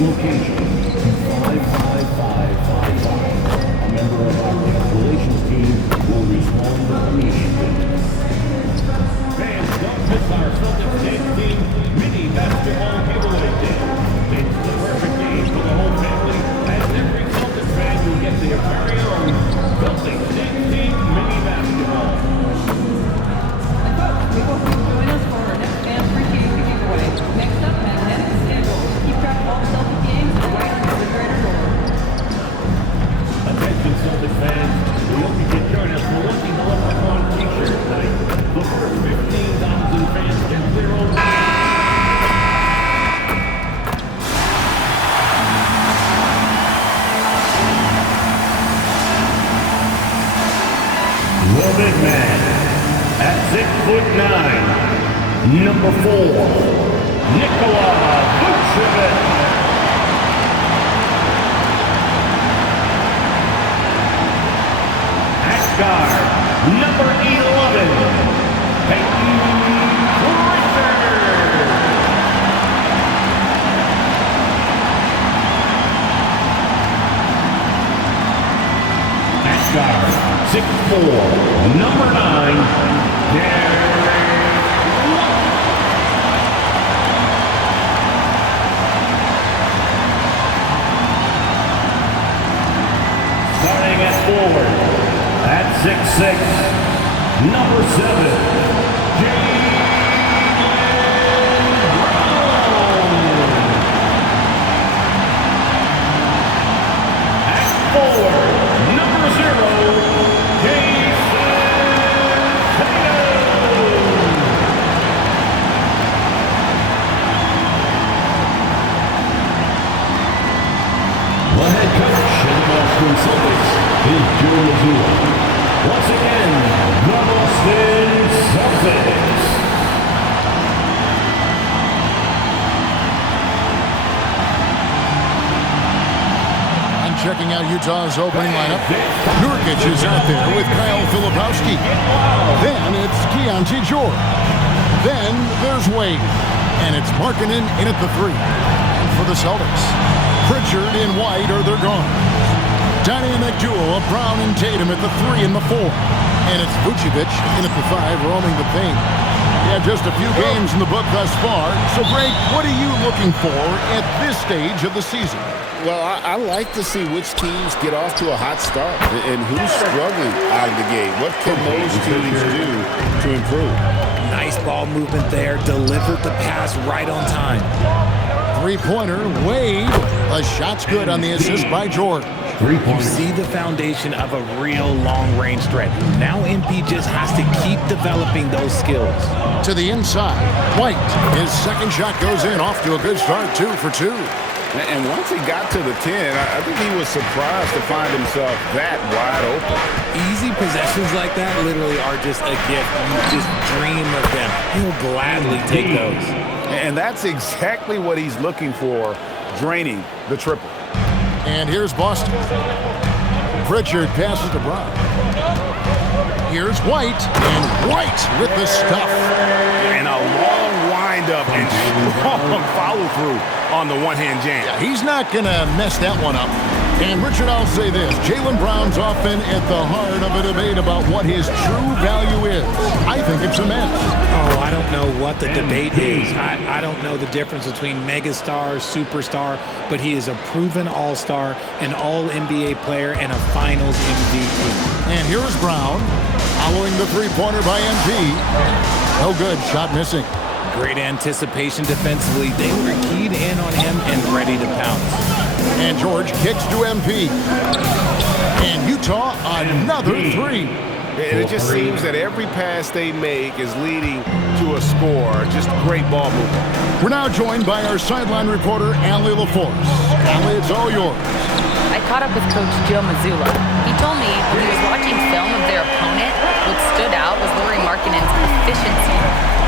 Location, 55555. A member of our guest relations team will respond immediately. Fans, don't miss our Celtics Dance Team mini basketball giveaway day. It's the perfect day for the whole family, as every Celtics fan will get their very own Celtics Dance Team mini basketball. We hope you join us for our next fan appreciation giveaway. Next up, magnetic schedule. Keep track of all Celtic games right on the refrigerator door. Attention Celtics fans, we hope you can join us for Lucky the Leprechaun t-shirt night. The first 15,000 fans get their own. The big man at 6'9", number 4, Nikola Vucevic. At guard, number 11, Peyton Pritchard. At guard, 6'4", number 9, Derek White. Starting at forward, at 6'6", number 7, Jaylen Brown. At forward, number 0, Jason Tatum. The head coach of the Boston Celtics is Joe Mazzulla. Once again, the Boston Celtics. I'm checking out Utah's opening lineup. Nurkic is out there with Kyle Filipowski. Then it's Keontae George. Then there's Wade. And it's Markkanen in at the 3. And for the Celtics, Pritchard and White are their guards. Dynamic duo of Brown and Tatum at the 3 and the 4. And it's Vucevic in at the 5, roaming the paint. Yeah, just a few games in the book thus far. So, Greg, what are you looking for at this stage of the season? Well, I like to see which teams get off to a hot start and who's struggling out of the gate. What can those teams do to improve? Nice ball movement there. Delivered the pass right on time. Three-pointer, Wade. The shot's good on the assist by George. You see the foundation of a real long-range threat. Now MP just has to keep developing those skills. To the inside, White. His second shot goes in, off to a good start, 2 for 2. And once he got to the 10, I think he was surprised to find himself that wide open. Easy possessions like that literally are just a gift. You just dream of them. He'll gladly take those. And that's exactly what he's looking for, draining the triple. And here's Boston. Pritchard passes to Brown. Here's White, and White with the stuff. And a long windup and strong follow-through on the one-hand jam. Yeah, he's not going to mess that one up. And Richard, I'll say this. Jaylen Brown's often at the heart of a debate about what his true value is. I think it's immense. Oh, I don't know what the debate is. I don't know the difference between megastar, superstar, but he is a proven all-star, an all-NBA player, and a finals MVP. And here is Brown, following the three-pointer by MP. No good, shot missing. Great anticipation defensively. They were keyed in on him and ready to pounce. And George kicks to MP. And Utah, another 3. And it just seems that every pass they make is leading to a score. Just great ball movement. We're now joined by our sideline reporter, Allie LaForce. Allie, it's all yours. I caught up with Coach Joe Mazzulla. He told me when he was watching film of their opponent, what stood out was Lauri Markkanen's efficiency.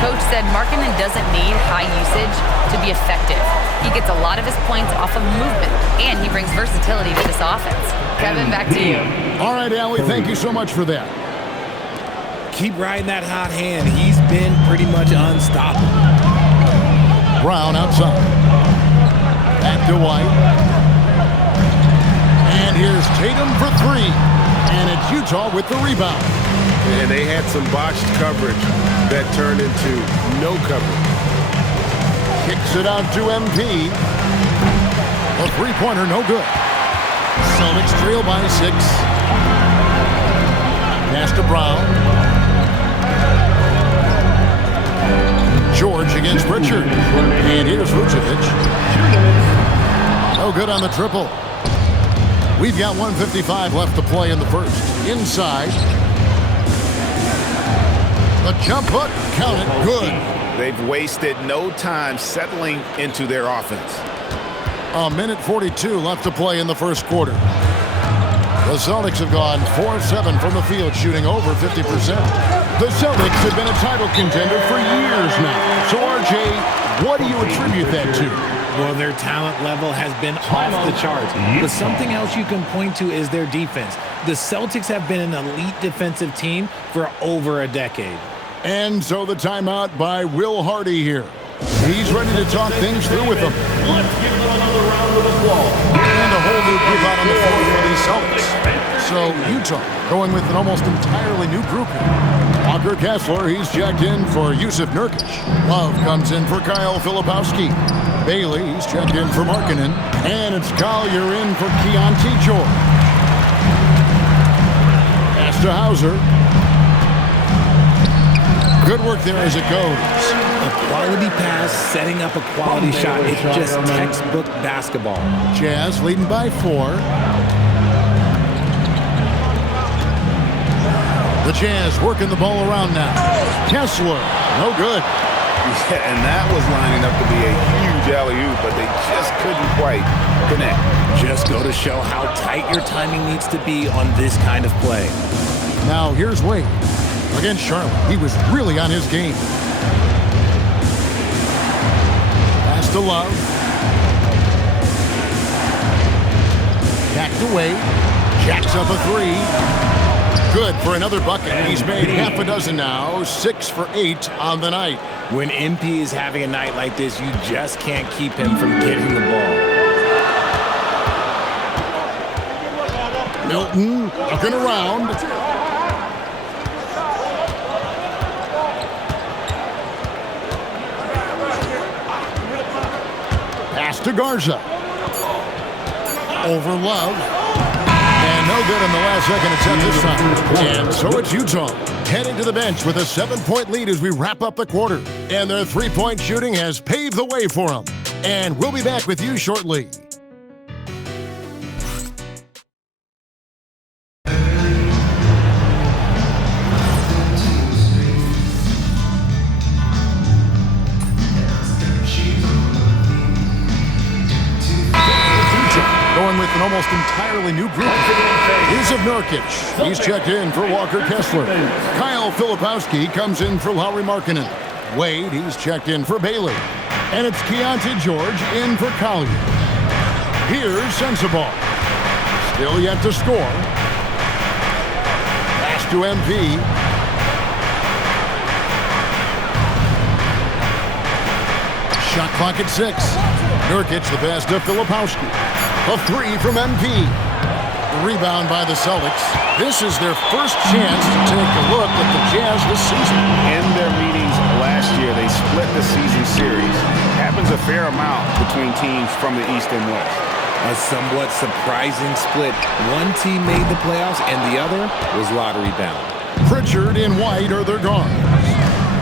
Coach said Markkanen doesn't need high usage to be effective. He gets a lot of his points off of movement, and he brings versatility to this offense. Kevin, back to you. All right, Allie, thank you so much for that. Keep riding that hot hand. He's been pretty much unstoppable. Brown outside. Back to White. And here's Tatum for three. And it's Utah with the rebound. And they had some botched coverage that turned into no coverage. Kicks it out to MP. A three-pointer, no good. Celtics trail by 6. Pass to Brown. George against Pritchard. And here's Vucevic. No good on the triple. We've got 1:55 left to play in the first. Inside. The jump hook. Count it. Good. They've wasted no time settling into their offense. A minute 42 left to play in the first quarter. The Celtics have gone 4-7 from the field, shooting over 50%. The Celtics have been a title contender for years now. So, RJ, what do you attribute that to? Well, their talent level has been off the charts. But something else you can point to is their defense. The Celtics have been an elite defensive team for over a decade. And so the timeout by Will Hardy here. He's ready to talk things through with them. Let's give them another round of applause. And a whole new group out on the floor for these Celtics. So Utah going with an almost entirely new group here. Walker Kessler, he's checked in for Yusuf Nurkic. Love comes in for Kyle Filipowski. Bailey, he's checked in for Markkanen. And it's Collier in for Keontae George. Pass to Hauser. Good work there as it goes. A quality pass, setting up a quality shot. It's just textbook basketball. Jazz leading by 4. The Jazz working the ball around now. Kessler, no good. Yeah, and that was lining up to be a huge alley-oop, but they just couldn't quite connect. Just go to show how tight your timing needs to be on this kind of play. Now here's Wade. Against Charlotte, he was really on his game. Pass to Love. Back to Wade. Jacks up a 3. Good for another bucket. He's made half a dozen now. 6 for 8 on the night. When MP is having a night like this, you just can't keep him from getting the ball. Milton looking around. Pass to Garza. Over Love. And no good in the last second attempt this time. And so it's Utah heading to the bench with a 7-point lead as we wrap up the quarter. And their three-point shooting has paved the way for them. And we'll be back with you shortly. Going with an almost entirely new group. Yusuf Nurkic. He's checked in for Walker Kessler. Kyle Filipowski comes in for Lauri Markkanen. Wade, he's checked in for Bailey. And it's Keontae George in for Collier. Here's Sensabaugh. Still yet to score. Pass to MP. Shot clock at 6. Nurkic the pass to Filipowski. A 3 from MP. The rebound by the Celtics. This is their first chance to take a look at the Jazz this season. In their meetings last year, they split the season series. Happens a fair amount between teams from the East and West. A somewhat surprising split. One team made the playoffs and the other was lottery bound. Pritchard and White are their guards.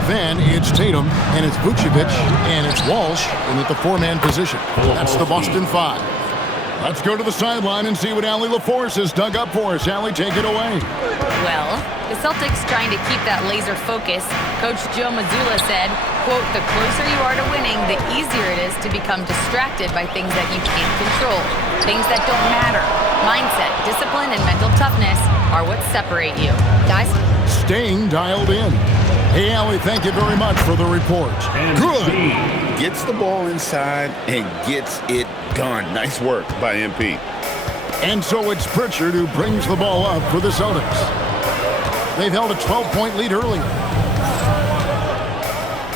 Then it's Tatum, and it's Vucevic, and it's Walsh, and at the 4-man position. That's the Boston 5. Let's go to the sideline and see what Allie LaForce has dug up for us. Allie, take it away. Well, the Celtics trying to keep that laser focus. Coach Joe Mazzulla said, quote, "The closer you are to winning, the easier it is to become distracted by things that you can't control, things that don't matter. Mindset, discipline, and mental toughness are what separate you." Guys? Staying dialed in. Hey, Allie, thank you very much for the report. Good. Gets the ball inside and gets it done. Nice work by MP. And so it's Pritchard who brings the ball up for the Celtics. They've held a 12-point lead earlier.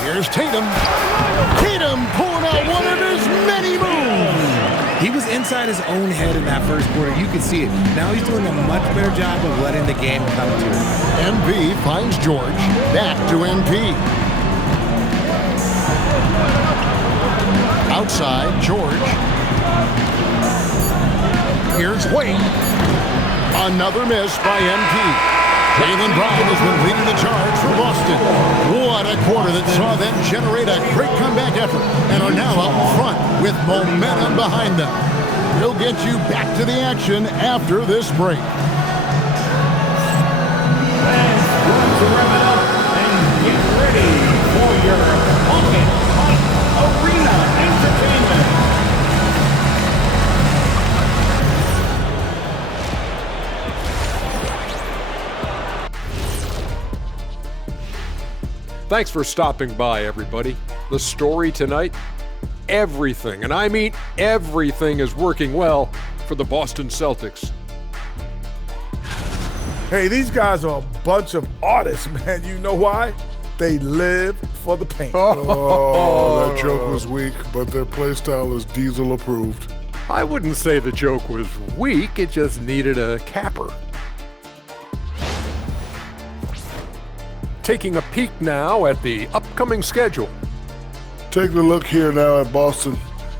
Here's Tatum. Tatum pulling out one of his many moves. inside his own head in that first quarter. You could see it. Now he's doing a much better job of letting the game come to him. MP finds George. Back to MP. Outside, George. Here's Wade. Another miss by MP. Jaylen Brown has been leading the charge for Boston. What a quarter that saw them generate a great comeback effort and are now out front with momentum behind them. We'll get you back to the action after this break. Fans, to rev it up and get ready for your Pocket Fight Arena Entertainment. Thanks for stopping by, everybody. The story tonight, everything, and I mean everything, is working well for the Boston Celtics. Hey, these guys are a bunch of artists, man. You know why? They live for the paint. Oh, that joke was weak, but their play style is Diesel approved. I wouldn't say the joke was weak, it just needed a capper. Taking a peek now at the upcoming schedule. Taking a look here now at Boston.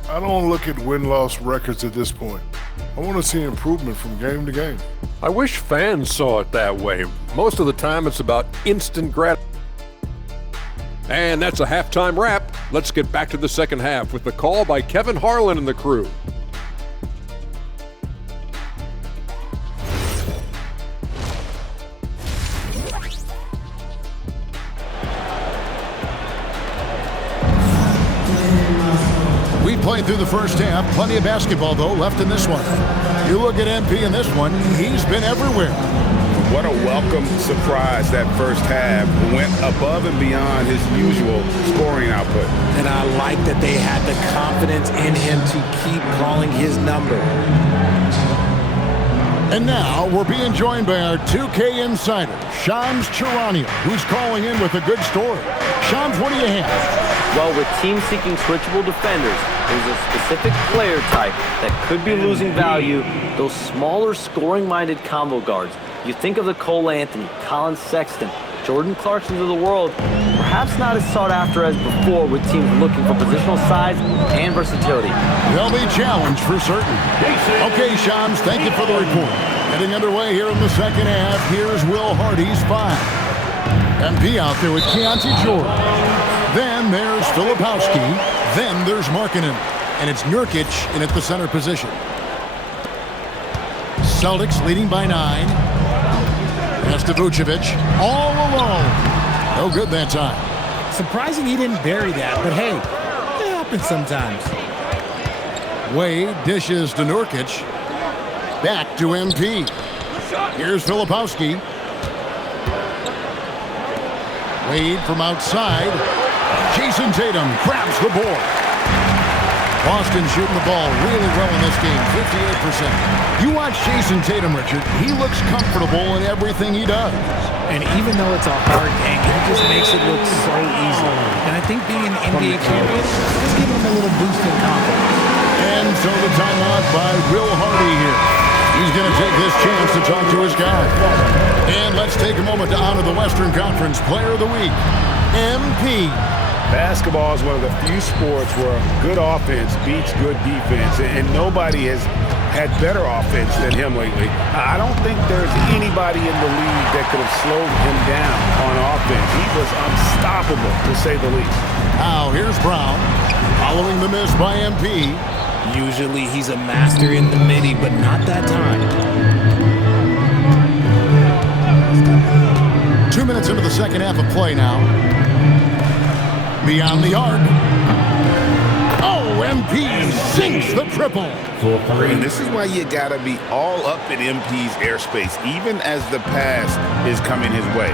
I don't look at win-loss records at this point. I want to see improvement from game to game. I wish fans saw it that way. Most of the time it's about instant gratification. And that's a halftime wrap. Let's get back to the second half with the call by Kevin Harlan and the crew. We played through the first half. Plenty of basketball, though, left in this one. You look at MP in this one, he's been everywhere. What a welcome surprise that first half. Went above and beyond his usual scoring output. And I like that they had the confidence in him to keep calling his number. And now we're being joined by our 2K insider, Shams Charania, who's calling in with a good story. Shams, what do you have? Well, with teams seeking switchable defenders, there's a specific player type that could be losing value, those smaller scoring-minded combo guards. You think of the Cole Anthony, Colin Sexton, Jordan Clarksons of the world, perhaps not as sought after as before with teams looking for positional size and versatility. They'll be challenged for certain. Okay, Shams, thank you for the report. Getting underway here in the second half, here's Will Hardy's 5. MP out there with Keontae George. Then there's Filipowski. Then there's Markkanen. And it's Nurkic in at the center position. Celtics leading by 9. Pass to Vucevic. All alone. No good that time. Surprising he didn't bury that, but hey, it happens sometimes. Wade dishes to Nurkic. Back to MP. Here's Filipowski. Wade from outside. Jason Tatum grabs the board. Boston shooting the ball really well in this game, 58%. You watch Jason Tatum, Richard. He looks comfortable in everything he does. And even though it's a hard game, he just makes it look so easy. And I think being an NBA champion is giving him a little boost in confidence. And so the timeout by Will Hardy here. He's going to take this chance to talk to his guy. And let's take a moment to honor the Western Conference Player of the Week, MP. Basketball is one of the few sports where good offense beats good defense, and nobody has had better offense than him lately. I don't think there's anybody in the league that could have slowed him down on offense. He was unstoppable, to say the least. Now here's Brown, following the miss by MP. Usually he's a master in the midi, but not that time. 2 minutes into the second half of play now. Beyond the arc. Oh, MP sinks the triple. And this is why you gotta be all up in MP's airspace, even as the pass is coming his way.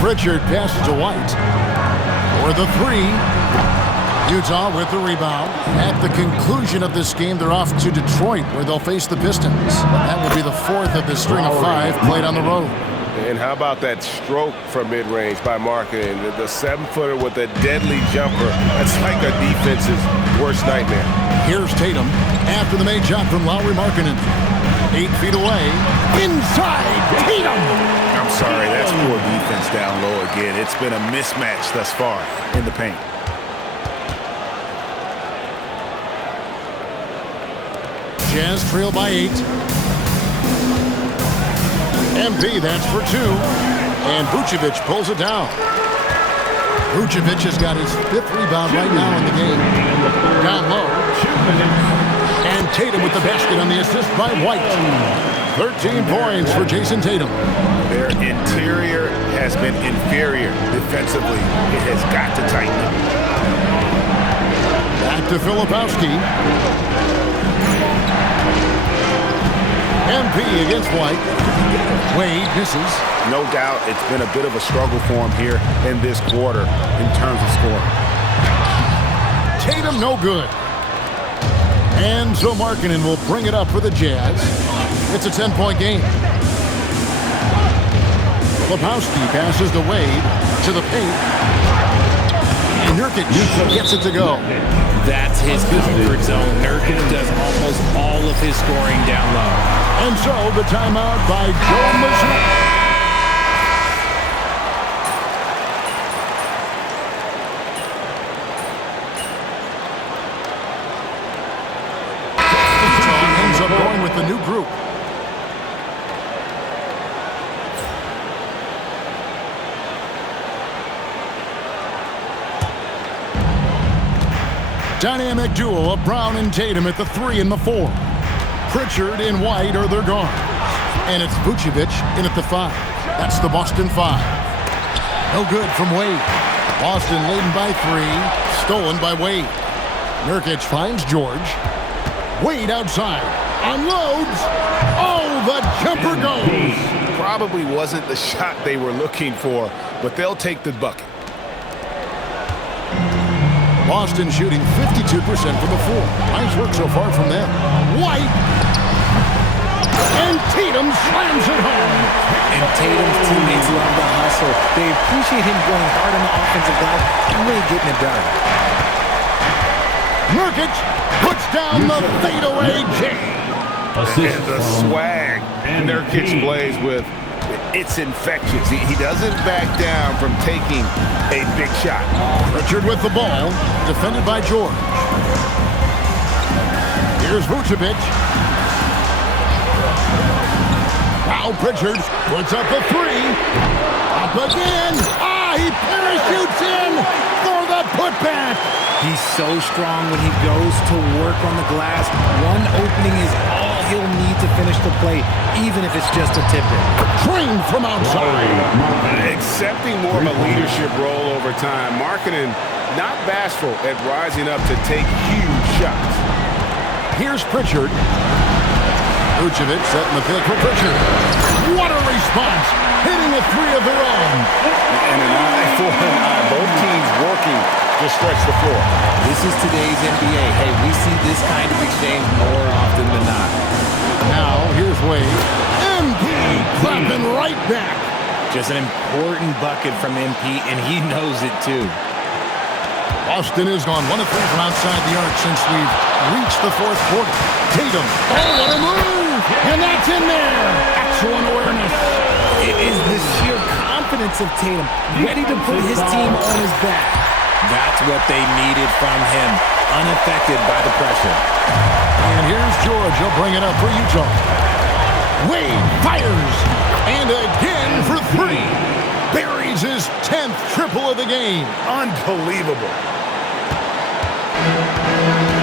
Pritchard passes to White for the 3. Utah with the rebound. At the conclusion of this game, they're off to Detroit, where they'll face the Pistons. That will be the 4th of the string of 5 played on the road. And how about that stroke from mid-range by Markkanen? The 7-footer with a deadly jumper. That's like a defense's worst nightmare. Here's Tatum after the made shot from Lauri Markkanen. 8 feet away. Inside Tatum! I'm sorry, that's poor defense down low again. It's been a mismatch thus far in the paint. Jazz trail by 8. MP, that's for 2. And Vucevic pulls it down. Vucevic has got his 5th rebound right now in the game. Down low. And Tatum with the basket on the assist by White. 13 points for Jason Tatum. Their interior has been inferior defensively. It has got to tighten up. Back to Filipowski. MP against White. Wade misses. No doubt it's been a bit of a struggle for him here in this quarter in terms of scoring. Tatum no good. And so Markkanen will bring it up for the Jazz. It's a 10-point game. Filipowski passes to Wade to the paint. And Nurkic gets it to go. That's his comfort zone. Nurkic does almost all of his scoring down low. And so the timeout by Joe Mazzulla. Ends up going with the new group. Dynamic duo of Brown and Tatum at the 3 and the 4. Pritchard and White are their guards. And it's Vucevic in at the 5. That's the Boston 5. No good from Wade. Boston leading by 3. Stolen by Wade. Nurkic finds George. Wade outside. Unloads. Oh, the jumper goes. Probably wasn't the shot they were looking for, but they'll take the bucket. Boston shooting 52% from the 4. Nice work so far from them. White. And Tatum slams it home. And Tatum's teammates love the hustle. They appreciate him going hard on the offensive glass and really getting it done. Nurkic puts down the fadeaway J. And the swag Nurkic plays with, it's infectious. He doesn't back down from taking a big shot. Pritchard with the ball, defended by George. Here's Vucevic. Now Pritchard puts up a 3. Up again. He parachutes in for the putback. He's so strong when he goes to work on the glass. One opening is all he'll need to finish the play, even if it's just a tip-in. Trained from outside. Accepting more of a leadership role over time. Markkanen not bashful at rising up to take huge shots. Here's Pritchard. Vucevic setting the pick for Pritchard. What a response! Hitting a 3 of their own. And an eye for an eye. Both teams working to stretch the floor. This is today's NBA. Hey, we see this kind of exchange more often than not. Now, here's Wade. MP clapping right back. Just an important bucket from MP, and he knows it too. Boston has gone 1 of 3 from outside the arc since we've reached the 4th quarter. Tatum. Oh, what a move! And that's in there. Excellent awareness. It is the sheer confidence of Tatum, ready to put his team on his back. That's what they needed from him, unaffected by the pressure. And here's George. He'll bring it up for Utah. Wade fires. And again for 3. Buries his 10th triple of the game. Unbelievable.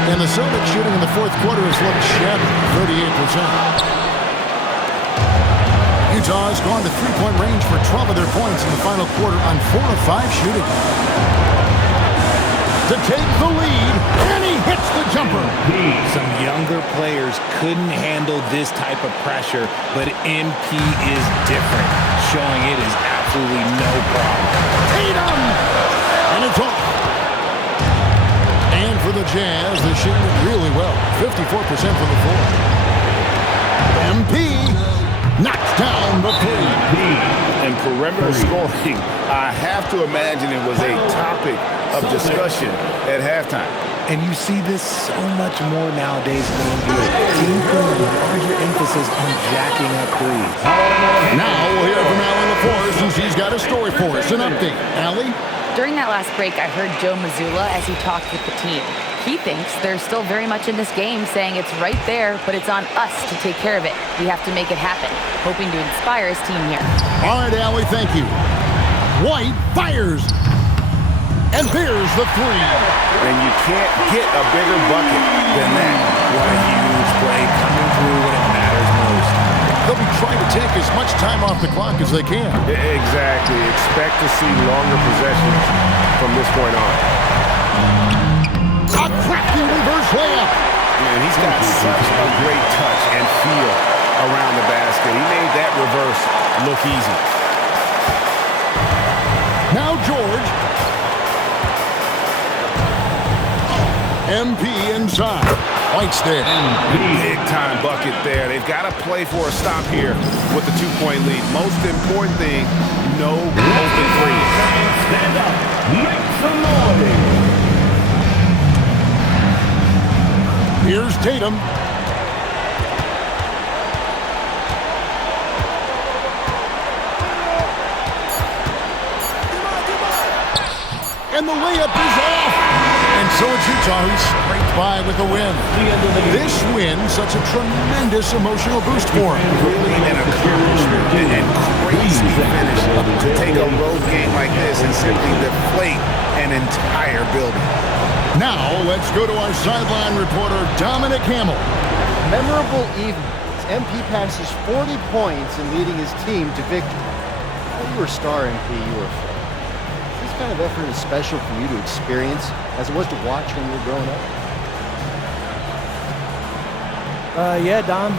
And the Celtics shooting in the 4th quarter has looked shabby, 38%. Utah has gone to 3-point range for 12 of their points in the final quarter on 4 of 5 shooting. To take the lead, and he hits the jumper. Some younger players couldn't handle this type of pressure, but MP is different, showing it is absolutely no problem. Tatum! And it's off. And for the Jazz, they shoot it really well. 54% from the floor. MP knocks down the 3. And perimeter scoring, I have to imagine it was a topic of discussion at halftime. And you see this so much more nowadays in the NBA. Teams put a larger emphasis on jacking up threes. Now we'll hear from Allie LaForce since he's got a story for us. An update. Allie? During that last break, I heard Joe Mazzulla as he talked with the team. He thinks they're still very much in this game, saying it's right there, but it's on us to take care of it. We have to make it happen, hoping to inspire his team here. All right, Allie, thank you. White fires. And there's the three. And you can't get a bigger bucket than that. What a huge play coming through when it matters most. They'll be trying to take as much time off the clock as they can. Exactly. Expect to see longer possessions from this point on. A crafty reverse layup. Man, he's got such a great touch and feel around the basket. He made that reverse look easy. Now George. MP inside. White's there. Big-time bucket there. They've got to play for a stop here with the two-point lead. Most important thing, no open threes. Stand up. Make some noise. Here's Tatum. And the layup is off. And so it's Utah who scraped by with the win. This win, such a tremendous emotional boost for him. Really an accomplishment and crazy finish to take a road game like this and simply deflate an entire building. Now, let's go to our sideline reporter, Dominic Hamill. Memorable evening. MP passes 40 points in leading his team to victory. Well, you were a star, MP. You were a fan. This kind of effort is special for you to experience as it was to watch when you were growing up. Yeah, Dom.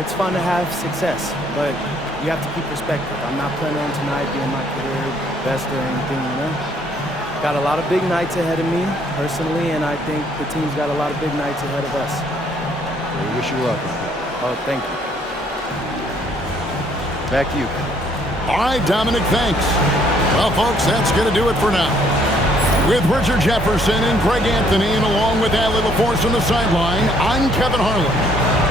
It's fun to have success, but you have to keep perspective. I'm not planning on tonight being my career best or anything, you know? Got a lot of big nights ahead of me, personally, and I think the team's got a lot of big nights ahead of us. We wish you luck. Oh, thank you. Back to you. All right, Dominic, thanks. Well, folks, that's going to do it for now. With Richard Jefferson and Greg Anthony, and along with Allie LaForce on the sideline, I'm Kevin Harlan.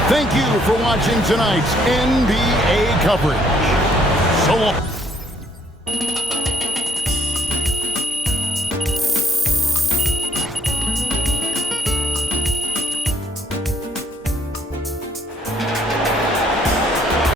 Thank you for watching tonight's NBA coverage. So long.